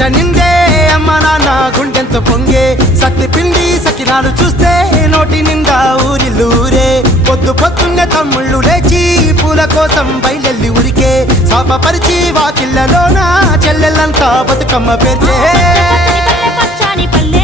ఇంట నిందే అమ్మ నాన్న గుండెంతో పొంగే సత్తి పిండి సకినాలు చూస్తే నోటి నిండా ఊరిల్లూరే పొద్దు పొద్దున్నే తమ్ముళ్ళు లేచి పూల కోసం బయలెల్లి ఉరికే శాపపరిచి వాకిళ్ళలోన చెల్లెళ్ళంతా బతుకమ్మ పేర్చే పచ్చని పల్లె